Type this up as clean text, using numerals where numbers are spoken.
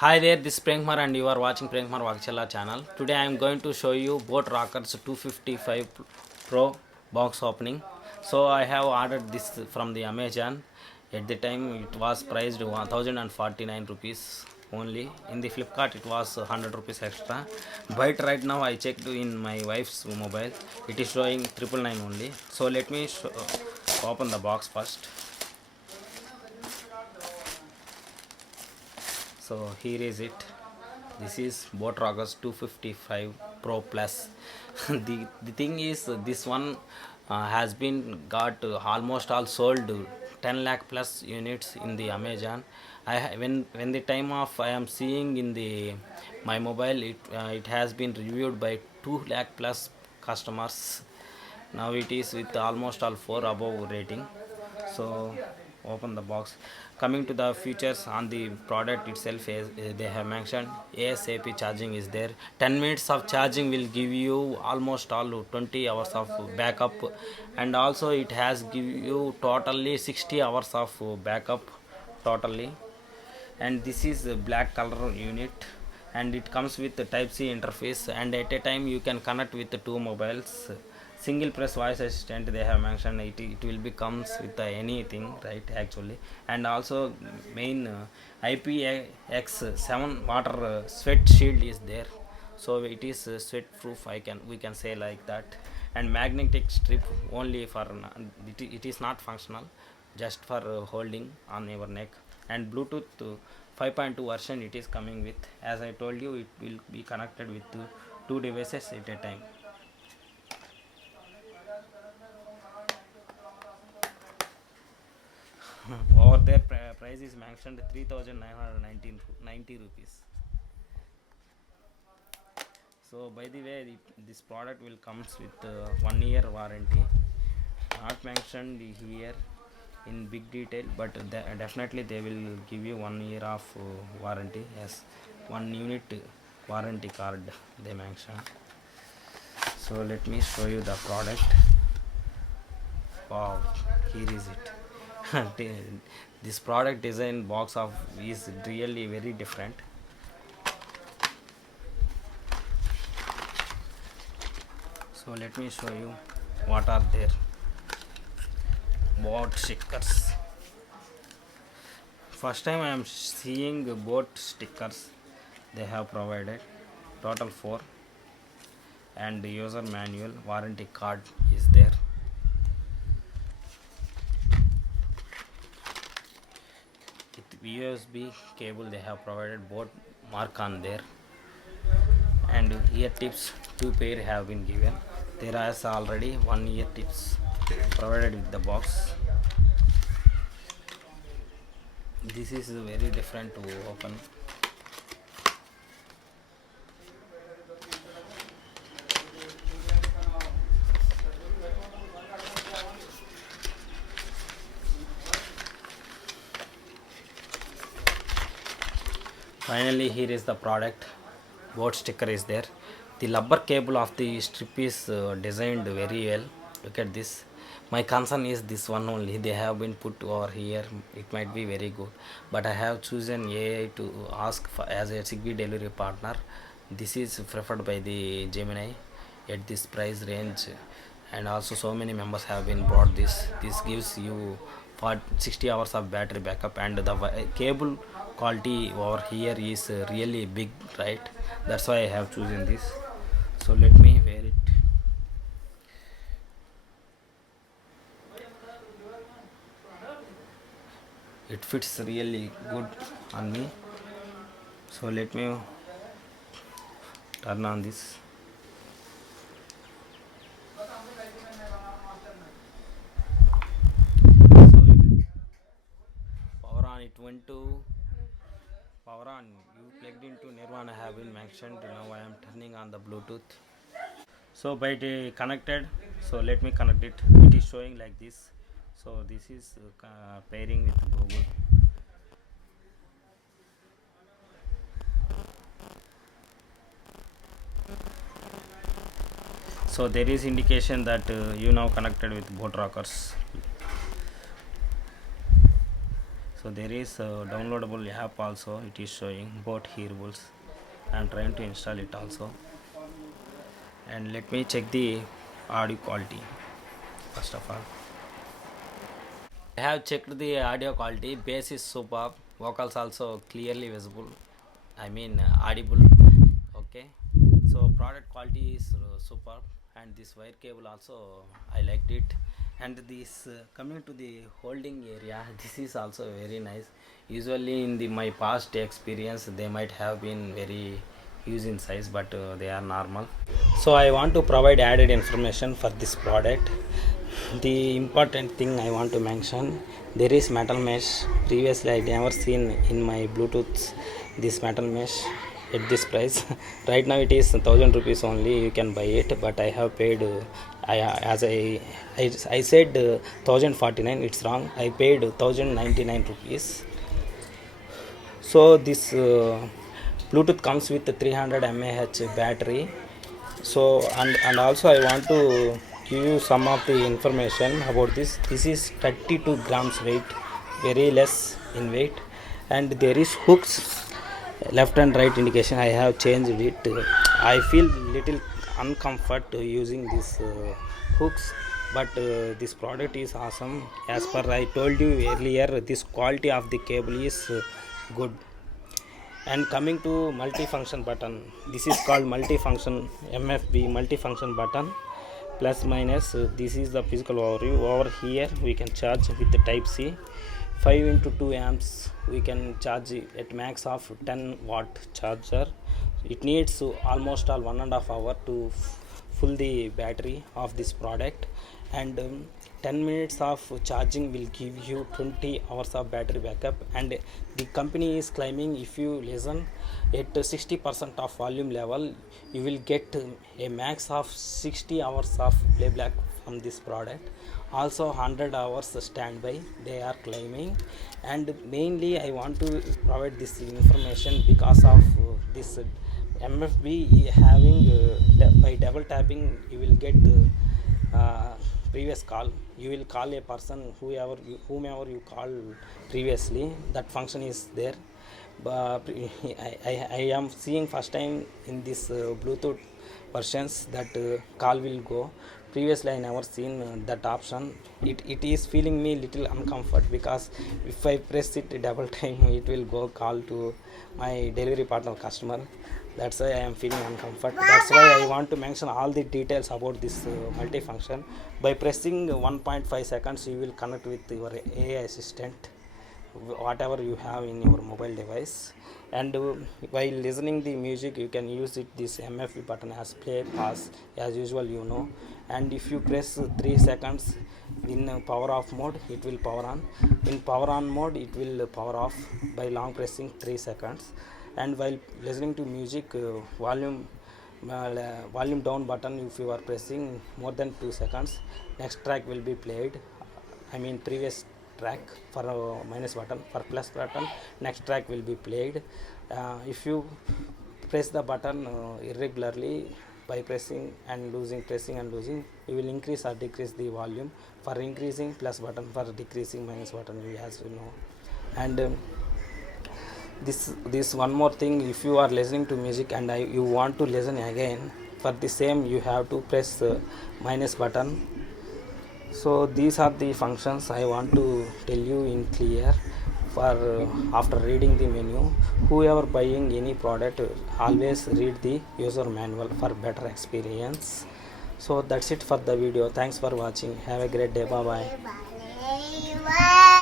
Hi there, this is Prankmar and you are watching Prankmar Vakchala channel. Today I am going to show you boAt Rockerz 255 Pro box opening. So I have ordered this from the Amazon. At the time it was priced 1049 rupees only. In the Flipkart it was 100 rupees extra. But right now I checked in my wife's mobile. It is showing 999 only. So let me open the box first. So here is it. This is boAt Rockerz 255 Pro Plus. The thing is, this one has been got almost all sold 10 lakh plus units in the Amazon. When the time of I am seeing in the my mobile, it has been reviewed by 2 lakh plus customers. Now it is with almost all 4 above rating. So open the box. Coming to the features on the product itself, as they have mentioned, ASAP charging is there. 10 minutes of charging will give you almost all 20 hours of backup, and also it has give you totally 60 hours of backup totally. And this is a black color unit, and it comes with the type C interface, and at a time you can connect with the two mobiles. Single press voice assistant, they have mentioned it will be comes with anything, right, actually. And also main IPX7 water sweat shield is there, so it is sweat proof, we can say like that. And magnetic strip only for it is not functional, just for holding on your neck. And Bluetooth 5.2 version it is coming with. As I told you, it will be connected with two devices at a time. Over there price is mentioned 3990 rupees. So by the way, this product will comes with 1 year warranty, not mentioned here in big detail, but definitely they will give you 1 year of warranty. Yes, 1 unit warranty card they mention. So let me show you the product. Wow, here is it. This product design box of is really very different. So let me show you what are there. boAt stickers. First time I am seeing boAt stickers. They have provided total 4, and the user manual, warranty card is there. With USB cable they have provided boAt mark on there, and ear tips 2 pair have been given. There is already 1 ear tips provided with the box. This is very different to open. Finally, here is the product. boAt sticker is there. The rubber cable of the strip is designed very well. Look at this. My concern is this one only. They have been put over here. It might be very good, but I have chosen AI to ask for as a Zigbee delivery partner. This is preferred by the Gemini at this price range, and also so many members have been brought this. This gives you for 60 hours of battery backup, and the cable quality over here is really big, right? That's why I have chosen this. So let me wear it. It fits really good on me. So let me turn on this. So power on, it went to power on. You plugged into Nirvana have been mentioned. Now I am turning on the Bluetooth. So by the connected, so let me connect it. It is showing like this. So this is pairing with Google. So there is indication that you now connected with boAt Rockerz. So So there is a downloadable app also, it is showing boAt hearables. I am trying to install it also. And let me check the audio quality first of all. I have checked the audio quality. Bass is superb. Vocals also clearly visible. I mean audible. Okay. So product quality is superb, and this wire cable also I liked it. And this coming to the holding area, this is also very nice. Usually in the my past experience, they might have been very huge in size, but they are normal. So I want to provide added information for this product. The important thing I want to mention, there is metal mesh. Previously I never seen in my Bluetooth this metal mesh at this price. Right now it is 1000 rupees only, you can buy it, but I have paid I said 1049, it's wrong. I paid 1099 rupees. So this Bluetooth comes with 300 mAh battery. So and also I want to give you some of the information about this is 32 grams weight, very less in weight. And there is hooks, left and right indication. I have changed it. I feel little uncomfort using these hooks, but this product is awesome. As per I told you earlier, this quality of the cable is good. And coming to multifunction button, this is called multifunction MFB multifunction button, plus minus. This is the physical overview. Over here we can charge with the type C, 5 into 2 amps. We can charge at max of 10 watt charger. It needs almost all 1.5 hours to full the battery of this product. And 10 minutes of charging will give you 20 hours of battery backup. And the company is claiming if you listen at 60% of volume level, you will get a max of 60 hours of playback from this product. Also 100 hours standby they are claiming. And mainly I want to provide this information because of this MFB having by double tapping you will get previous call. You will call a person whomever you call previously. That function is there. But I am seeing first time in this Bluetooth versions that call will go. Previously I never seen that option. It is feeling me little uncomfort, because if I press it double time it will go call to my delivery partner customer. That's why I am feeling uncomfort. That's why I want to mention all the details about this multifunction. By pressing 1.5 seconds you will connect with your AI assistant, whatever you have in your mobile device. And while listening the music you can use this MFB button as play, pause, as usual, you know. And if you press 3 seconds in power off mode, it will power on. In power on mode it will power off by long pressing 3 seconds. And while listening to music, volume down button, if you are pressing more than 2 seconds, next track will be played. I mean previous track. For minus button, for plus button, next track will be played. If you press the button irregularly, by pressing and losing, pressing and losing, you will increase or decrease the volume. For increasing, plus button; for decreasing, minus button, as you know. And this one more thing, if you are listening to music and you want to listen again, for the same you have to press minus button. So these are the functions I want to tell you in clear. For after reading the menu, whoever buying any product, always read the user manual for better experience. So that's it for the video. Thanks for watching. Have a great day. Bye bye.